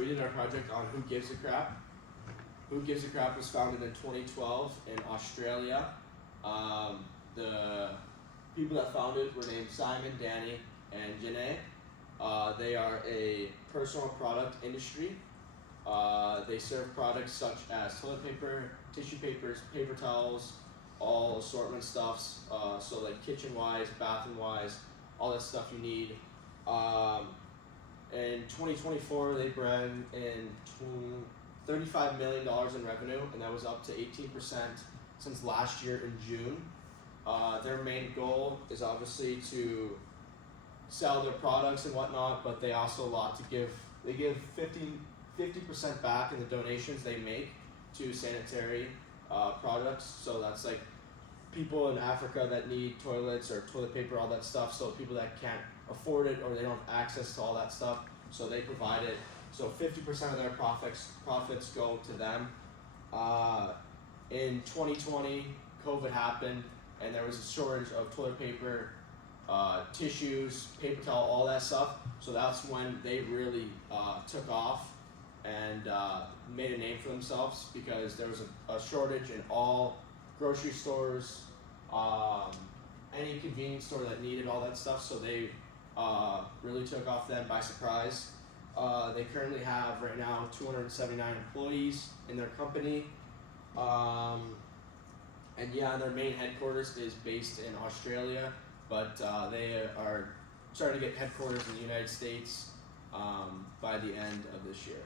our project on Who Gives a Crap. Who Gives a Crap was founded in 2012 in Australia. The people that founded were named Simon, Danny, and Janae. They are a personal product industry. They serve products such as toilet paper, tissue papers, paper towels, all assortment stuffs. So like kitchen wise, bathroom wise, all that stuff you need. In 2024, they brought in $35 million in revenue, and that was up to 18% since last year in June. Their main goal is obviously to sell their products and whatnot, but they also they give 50% back in the donations they make to sanitary products. So that's like people in Africa that need toilets or toilet paper, all that stuff. So people that can't afford it or they don't have access to all that stuff, so they provide it. So 50% of their profits go to them. In 2020, COVID happened, and there was a shortage of toilet paper, tissues, paper towel, all that stuff. So that's when they really took off and made a name for themselves, because there was a shortage in all grocery stores, any convenience store that needed all that stuff. So they really took off then by surprise. They currently have right now 279 employees in their company. And yeah, their main headquarters is based in Australia, but they are starting to get headquarters in the United States by the end of this year.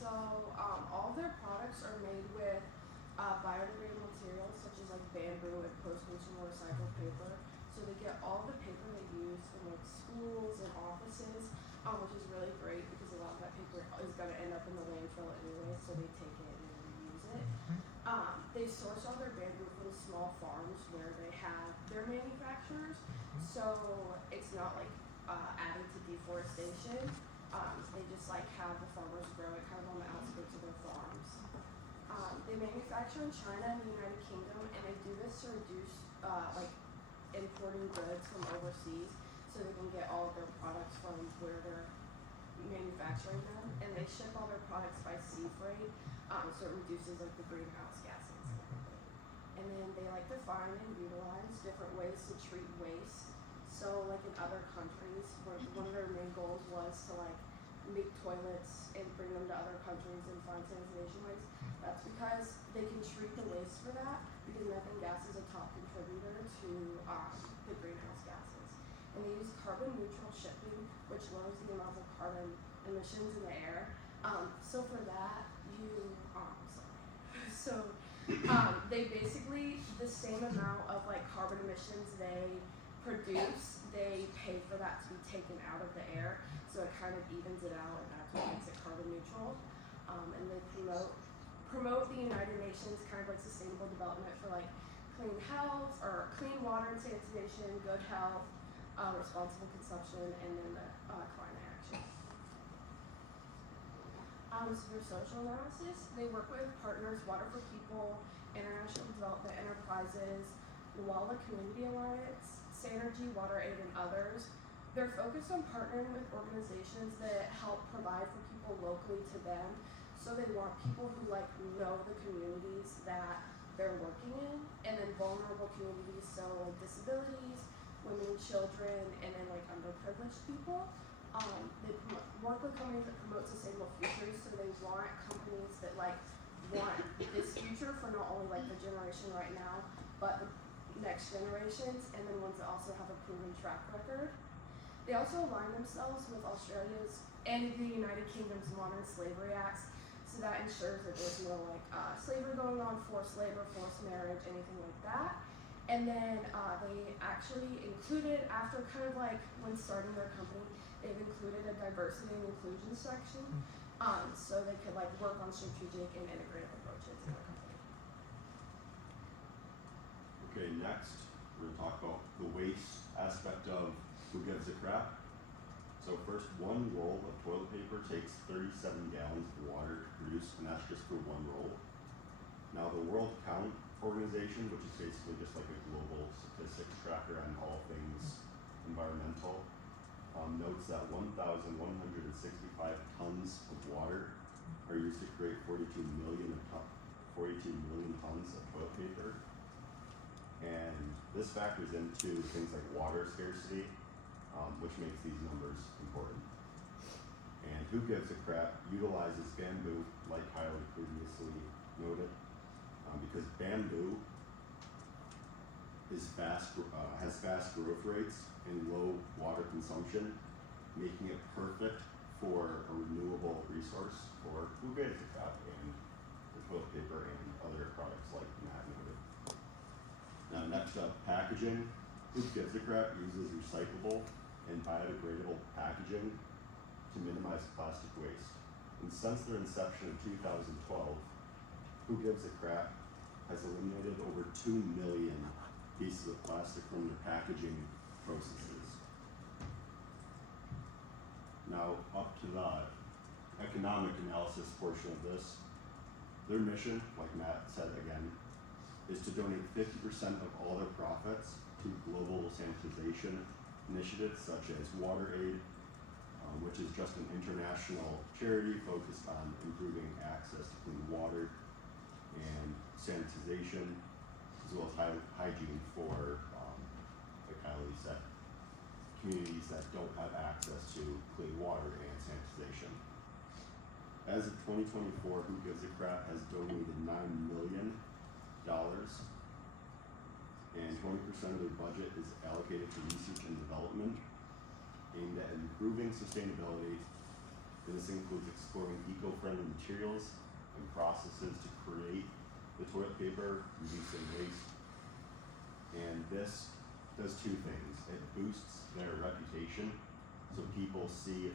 So all their products are made with biodegradable materials such as like bamboo and post-consumer recycled paper. So they get all the paper they use in like schools and offices, which is really great because a lot of that paper is going to end up in the landfill anyway, so they take it and reuse it. They source all their bamboo from small farms where they have their manufacturers, so it's not like added to deforestation. They just like have the farmers grow it kind of on the outskirts of their farms. They manufacture in China and the United Kingdom, and they do this to reduce like importing goods from overseas, so they can get all of their products from where they're manufacturing them. And they ship all their products by sea freight, so it reduces like the greenhouse gases. And then they like to find and utilize different ways to treat waste. So like in other countries, where one of their main goals was to like make toilets and bring them to other countries and find sanitation waste. That's because they can treat the waste for that, because methane gas is a top contributor to the greenhouse gases. And they use carbon neutral shipping, which lowers the amount of carbon emissions in the air. So for that, they basically, the same amount of like carbon emissions they produce, they pay for that to be taken out of the air, so it kind of evens it out, and that's what makes it carbon neutral. And they promote the United Nations kind of like sustainable development for like clean health or clean water and sanitation, good health, responsible consumption, and then the climate action. So for social analysis, they work with partners, Water for People, International Development Enterprises, Luala Community Alliance, Sanergy, WaterAid, and others. They're focused on partnering with organizations that help provide for people locally to them. So they want people who like know the communities that they're working in, and then vulnerable communities, so like disabilities, women, children, and then like underprivileged people. They work with companies that promote sustainable futures, so they want companies that like want this future for not only like the generation right now, but the next generations, and then ones that also have a proven track record. They also align themselves with Australia's and the United Kingdom's modern slavery acts, so that ensures that there's no like slavery going on, forced labor, forced marriage, anything like that. And then they actually included, after kind of like when starting their company, they've included a diversity and inclusion section, so they could like work on strategic and integrative approaches in their company. Okay, next we're gonna talk about the waste aspect of Who Gives a Crap. So first, one roll of toilet paper takes 37 gallons of water to produce, and that's just for one roll. Now the World Count organization, which is basically just like a global statistics tracker on all things environmental, notes that 1,165 tons of water are used to create 42 million tons of toilet paper. And this factors into things like water scarcity, which makes these numbers important. And Who Gives a Crap utilizes bamboo, like Kylie previously noted, because bamboo is has fast growth rates and low water consumption, making it perfect for a renewable resource for Who Gives a Crap and the toilet paper and other products like Matt noted. Now next up, packaging. Who Gives a Crap uses recyclable and biodegradable packaging to minimize plastic waste. And since their inception in 2012, Who Gives a Crap has eliminated over 2 million pieces of plastic from their packaging processes. Now up to the economic analysis portion of this. Their mission, like Matt said again, is to donate 50% of all their profits to global sanitization initiatives such as WaterAid, which is just an international charity focused on improving access to clean water and sanitization, as well as hygiene for, like Kylie said, communities that don't have access to clean water and sanitization. As of 2024, Who Gives a Crap has donated $9 million, and 20% of their budget is allocated to research and development aimed at improving sustainability. And this includes exploring eco-friendly materials and processes to create the toilet paper, reducing waste. And this does two things. It boosts their reputation, so people see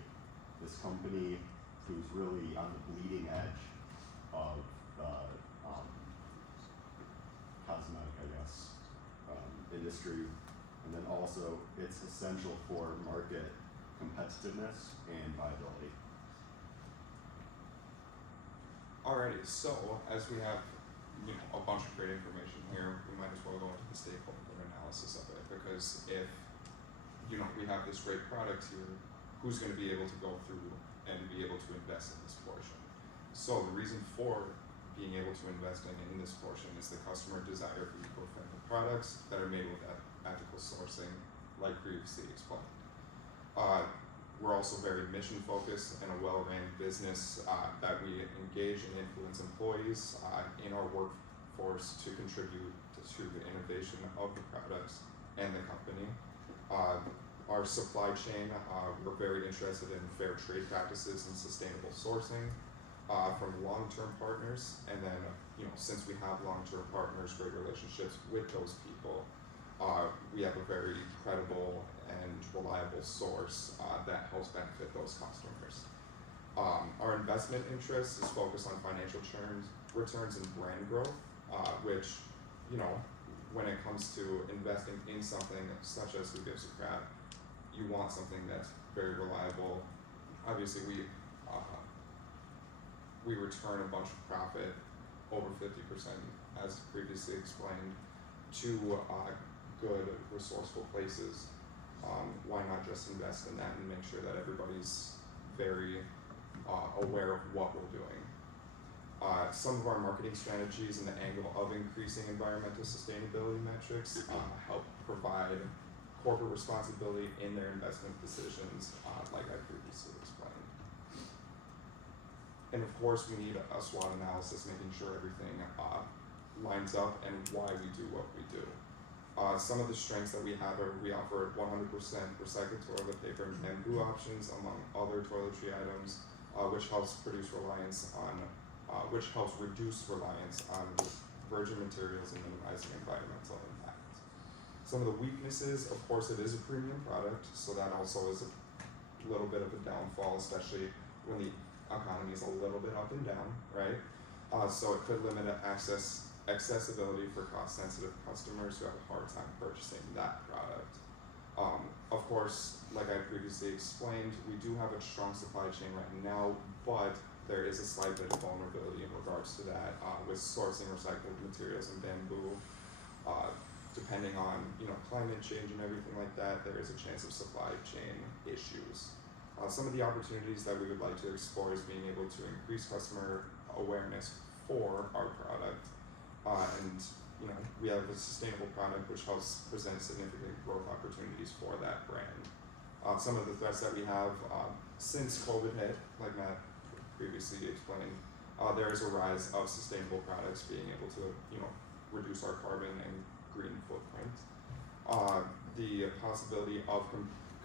this company who's really on the bleeding edge of the cosmetic, industry. And then also, it's essential for market competitiveness and viability. Alrighty, so as we have a bunch of great information here, we might as well go into the stakeholder analysis of it, because if we have this great product here, who's going to be able to go through and be able to invest in this portion? So the reason for being able to invest in this portion is the customer desire for eco-friendly products that are made with ethical sourcing, like previously explained. We're also very mission focused and a well-ran business that we engage and influence employees in our workforce to contribute to the innovation of the products and the company. Our supply chain, we're very interested in fair trade practices and sustainable sourcing from long-term partners, and then since we have long-term partners, great relationships with those people, we have a very credible and reliable source that helps benefit those customers. Our investment interest is focused on financial returns and brand growth, which when it comes to investing in something such as Who Gives a Crap, you want something that's very reliable. Obviously, we return a bunch of profit, over 50%, as previously explained, to good, resourceful places. Why not just invest in that and make sure that everybody's very aware of what we're doing? Some of our marketing strategies in the angle of increasing environmental sustainability metrics help provide corporate responsibility in their investment decisions, like I previously explained. And of course, we need a SWOT analysis, making sure everything lines up and why we do what we do. Some of the strengths that we have are we offer 100% recycled toilet paper and bamboo options, among other toiletry items, which helps reduce reliance on virgin materials and minimizing environmental impact. Some of the weaknesses, of course, it is a premium product, so that also is a little bit of a downfall, especially when the economy is a little bit up and down, right? So it could limit accessibility for cost-sensitive customers who have a hard time purchasing that product. Of course, like I previously explained, we do have a strong supply chain right now, but there is a slight bit of vulnerability in regards to that, with sourcing recycled materials and bamboo. Depending on, climate change and everything like that, there is a chance of supply chain issues. Some of the opportunities that we would like to explore is being able to increase customer awareness for our product. And, we have a sustainable product which helps present significant growth opportunities for that brand. Some of the threats that we have, since COVID hit, like Matt previously explained, there is a rise of sustainable products being able to, reduce our carbon and green footprint. The possibility of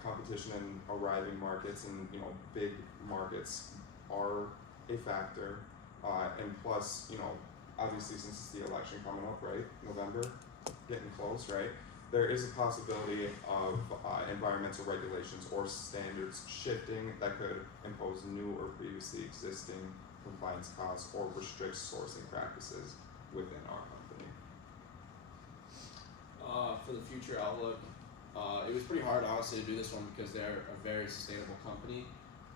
competition in arriving markets and, big markets are a factor. And plus, obviously since it's the election coming up, right, November, getting close, right, there is a possibility of environmental regulations or standards shifting that could impose new or previously existing compliance costs or restrict sourcing practices within our company. For the future outlook, it was pretty hard honestly to do this one because they're a very sustainable company.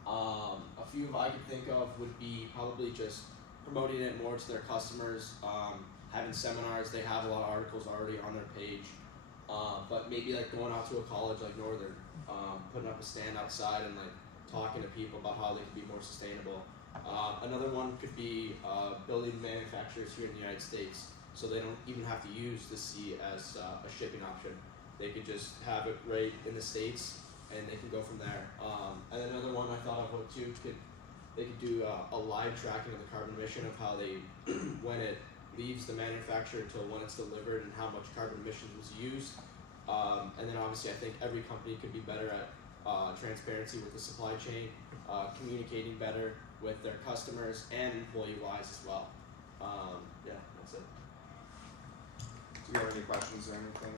A few I could think of would be probably just promoting it more to their customers, having seminars. They have a lot of articles already on their page, but maybe like going out to a college like Northern, putting up a stand outside and like talking to people about how they can be more sustainable. Another one could be building manufacturers here in the United States, so they don't even have to use the sea as a shipping option. They could just have it right in the States, and they can go from there. And then another one I thought of too, they could do a live tracking of the carbon emission of how they, when it leaves the manufacturer until when it's delivered and how much carbon emissions was used. And then obviously I think every company could be better at transparency with the supply chain, communicating better with their customers and employee-wise as well. Yeah, that's it. Do you have any questions or anything?